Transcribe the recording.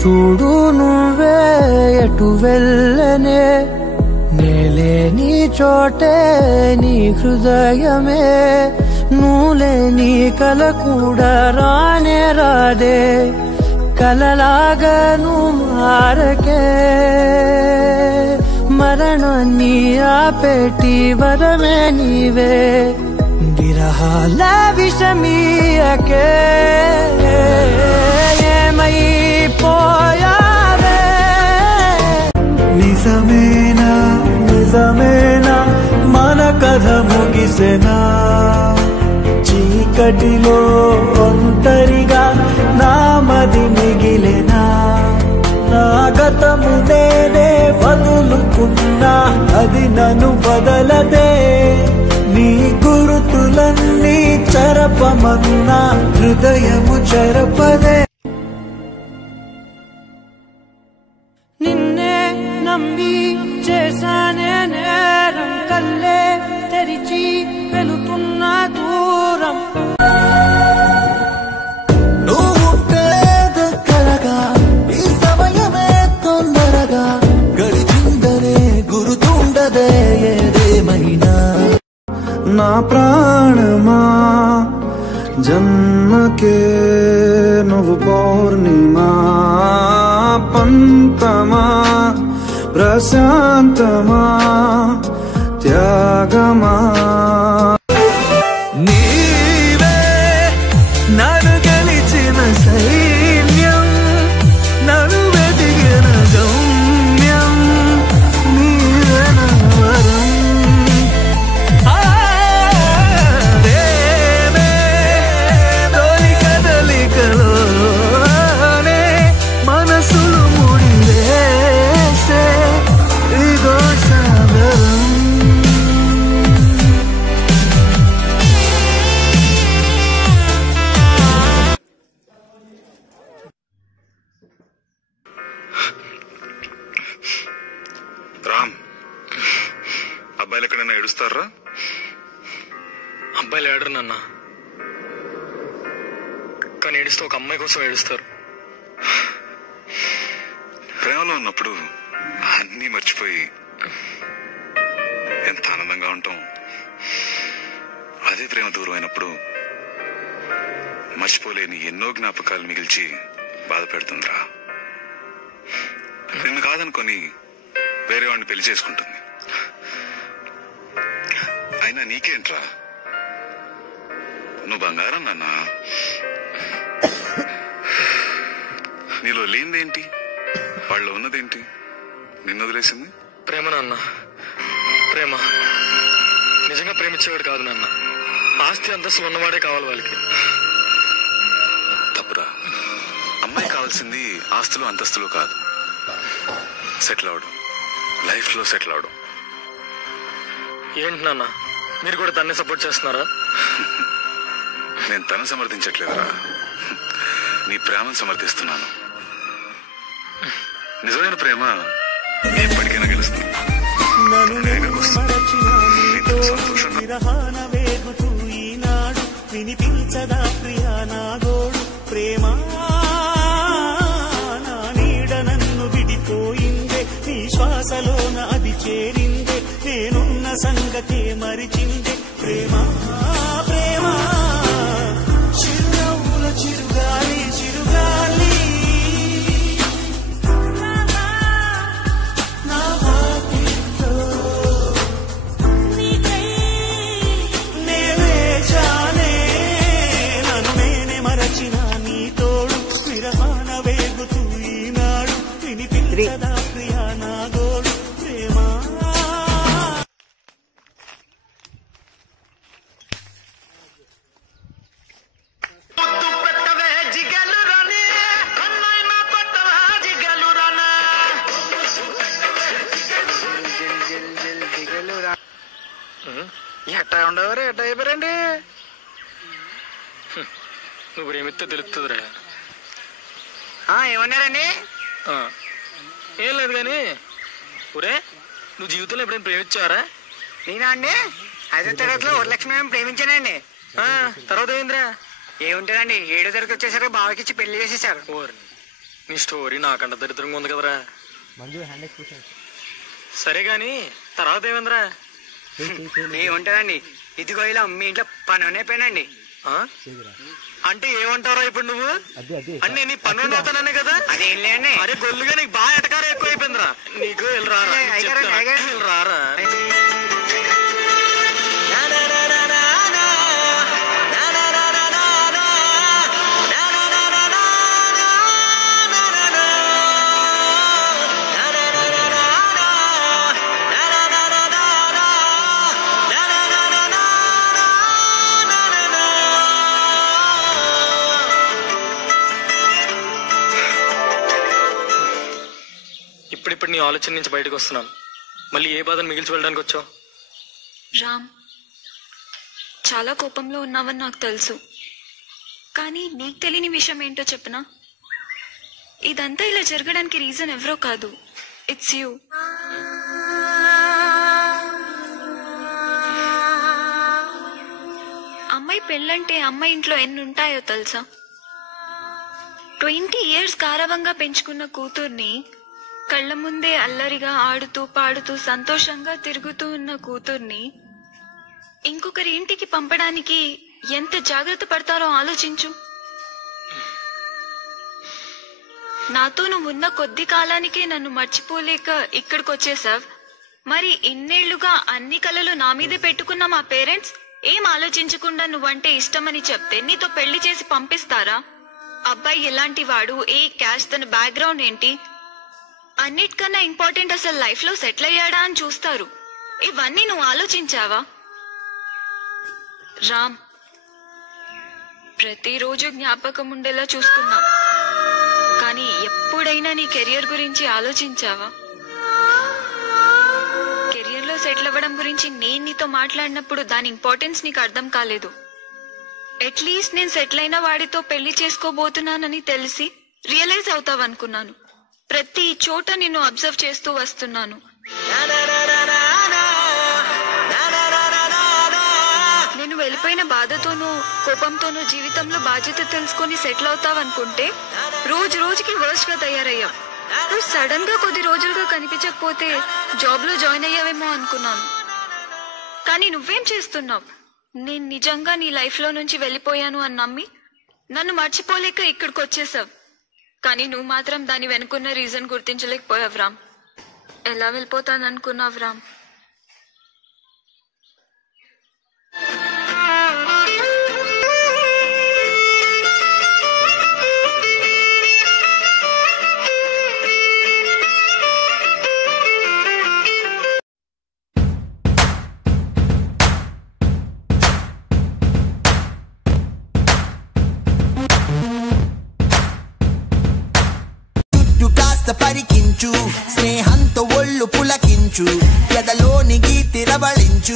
చూడు నువ్వే ఎటు వెళ్ళనే నేలే నీ చోటే నీ హృదయమే నువ్వులే నీ కల కూడా రానే రాదే కలలాగా నువ్వు మారకే మరణాన్ని ఆపేటి వరమే నీవే విరహాల విషమీయకే ఏమైపోయావే నిజమేనా నిజమేనా మన కథ ముగిసెనా చీకటిలో ఒంటరిగా నా మది మిగిలెనా నా గతము నేనే వదులుకున్నా అది నన్ను వదలదే నీ గురుతులన్నీ చెరపమన్నా హృదయము చెరపదే నిన్నే నమ్మి చేశానే నేరం కల్లే తెరిచి వెళుతున్న దూరం నువ్వుంటే దగ్గరగా ఈ సమయమే తొందరగా గడిచిందనే గురుతుండదే ఏదేమైనా నా ప్రాణమా జన్మకే నువ్వు పౌర్ణిమా పంతమా ప్రశాంతమా త్యాగమా నీవే నన్ను గెలిచిన సైన్యం నన్ను వెతికిన గమ్యం నీవే నా వరం తొలి కదలికలోనే మనసులు ముడివేసే ఇదో సాగరం రామ్ అబ్బాయిలు ఎక్కడైనా ఏడుస్తారా? అబ్బాయిలు ఏడరు నాన్న, కానీ ఏడుస్తూ ఒక అమ్మాయి కోసం ఏడుస్తారు. ప్రేమలో ఉన్నప్పుడు అన్నీ మర్చిపోయి ఎంత ఆనందంగా ఉంటాం. అదే ప్రేమ దూరం అయినప్పుడు మర్చిపోలేని ఎన్నో జ్ఞాపకాలు మిగిల్చి బాధ పెడుతుందిరా. నిన్ను కాదనుకొని వేరే వాడిని పెళ్లి చేసుకుంటుంది. అయినా నీకేంట్రా, నువ్వు బంగారం నాన్న. నీలో లేనిదేంటి, వాళ్ళలో ఉన్నదేంటి? నిన్ను వదిలేసింది ప్రేమ నాన్న. ప్రేమ నిజంగా ప్రేమించేవాడు కాదు నాన్న. ఆస్తి అంతస్తు ఉన్నవాడే కావాలి వాళ్ళకి. తప్పురా. అమ్మాయి కావాల్సింది ఆస్తులు అంతస్తులు కాదు, సెటిల్ అవడం, లైఫ్ లో సెటిల్ అవడం. ఏంటి నాన్న, మీరు కూడా తన్నే సపోర్ట్ చేస్తున్నారా? నేను తను సమర్థించట్లేదురా, నీ ప్రేమను సమర్థిస్తున్నాను. నిజమైన ప్రేమ ఎప్పటికైనా గెలుస్తుంది. వినిపించదా ప్రియా నా గోడు ప్రేమ నా నీడ నన్ను విడిపోయిందే నీ శ్వాసలోన అది చేరిందే నేనున్న సంగతే మరిచిందే ప్రేమ ప్రేమ చిరునవ్వుల చిరుగాలి చిరుగాలి నా వాకిట్లో నేనే జానే నన్ను నేనే మరచిన నీ తోడు విరహాన వేగుతూ ఈనాడు వినిపించదా ప్రియా నా గోడు ప్రేమ. ఎట్టా ఉండవరే, ఎట్టా అయిపోయారండి? నువ్వు ప్రేమిస్తే తెలుస్తుందిరా. ఏమన్నారండి? ఏం లేదు కానీ ఊరే, నువ్వు జీవితంలో ఎప్పుడైనా ప్రేమించావరా? నేనా అండి? 5వ తరగతిలో వరలక్ష్మి ప్రేమించానండి. తర్వాత ఏంద్రా? ఏముంటుందండి, 7వ తరగతి వచ్చేసరికి బావకిచ్చి పెళ్లి చేసేసారు. నీ స్టోరీ నాకంట దరిద్రంగా ఉంది కదరా. సరే గాని తర్వాత ఏమైందిరా? ఏముంటదండి, ఇదిగో ఇలా మీ ఇంట్లో పని అయిపోయానండి. అంటే ఏమంటారా ఇప్పుడు నువ్వు? అంటే నీ పని అవుతాననే కదా. అదేం లేండి. అరే గొల్లుగా నీకు బాగా ఎటకారం ఎక్కువ అయిపోయిందిరా. నీకు రారా ఇప్పుడు నీ ఆలోచన నుంచి బయటకు వస్తున్నాను. మళ్ళీ ఏ బాధను మిగిల్చి వెళ్ళడానికి వచ్చావు? రామ్, చాలా కోపంలో ఉన్నావని నాకు తెలుసు. కానీ నీకు తెలియని విషయం ఏంటో చెప్పనా? ఇదంతా ఇలా జరగడానికి రీజన్ ఎవరో కాదు, ఇట్స్ యూ. అమ్మాయి పెళ్ళంటే అమ్మాయి ఇంట్లో ఎన్ని ఉంటాయో తెలుసా? 20 years గారాబంగా పెంచుకున్న కూతుర్ని, కళ్ళ ముందే అల్లరిగా ఆడుతూ పాడుతూ సంతోషంగా తిరుగుతూ ఉన్న కూతుర్ని ఇంకొకరి ఇంటికి పంపడానికి ఎంత జాగ్రత్త పడతారో ఆలోచించు. నాతో నువ్వున్న కొద్ది కాలానికే నన్ను మర్చిపోలేక ఇక్కడికి వచ్చేసావ్. మరి ఇన్నేళ్లుగా అన్ని కలలు నా మీదే పెట్టుకున్న మా పేరెంట్స్ ఏం ఆలోచించకుండా నువ్వంటే ఇష్టమని చెప్తే నీతో పెళ్లి చేసి పంపిస్తారా? అబ్బాయి ఎలాంటి వాడు, ఏ క్యాష్, తన బ్యాక్గ్రౌండ్ ఏంటి, అన్నిటికన్నా ఇంపార్టెంట్ అసలు లైఫ్ లో సెటిల్ అయ్యాడా అని చూస్తారు. ఇవన్నీ నువ్వు ఆలోచించావా? రామ్, ప్రతిరోజు జ్ఞాపకం ఉండేలా చూసుకున్నావు, కానీ ఎప్పుడైనా నీ కెరియర్ గురించి ఆలోచించావా? కెరియర్ లో సెటిల్ అవ్వడం గురించి నేను నీతో మాట్లాడినప్పుడు దాని ఇంపార్టెన్స్ నీకు అర్థం కాలేదు. అట్లీస్ట్ నేను సెటిల్ అయిన వాడితో పెళ్లి చేసుకోబోతున్నానని తెలిసి రియలైజ్ అవుతావనుకున్నాను. ప్రతి చోట నిన్ను అబ్జర్వ్ చేస్తూ వస్తున్నాను. నేను వెళ్ళిపోయిన బాధతోనూ కోపంతోనూ జీవితంలో బాధ్యత తెలుసుకొని సెటిల్ అవుతావనుకుంటే రోజు రోజుకి వర్స్ట్ గా తయారయ్యా. నువ్వు సడన్ గా కొద్ది రోజులుగా కనిపించకపోతే జాబ్ లో జాయిన్ అయ్యావేమో అనుకున్నాను. కానీ నువ్వేం చేస్తున్నావు? నేను నిజంగా నీ లైఫ్ లో నుంచి వెళ్ళిపోయాను అని నమ్మి నన్ను మర్చిపోలేక ఇక్కడికి వచ్చేసావు. కానీ నువ్వు మాత్రం దాని వెనుకున్న రీజన్ గుర్తించలేకపోయావు రామ్. ఎలా వెళ్ళిపోతాననుకున్నావు రామ్? పరికించు, స్నేహంతో ఒళ్ళు పులకించు, ఎదలోని గీతి రవళించు.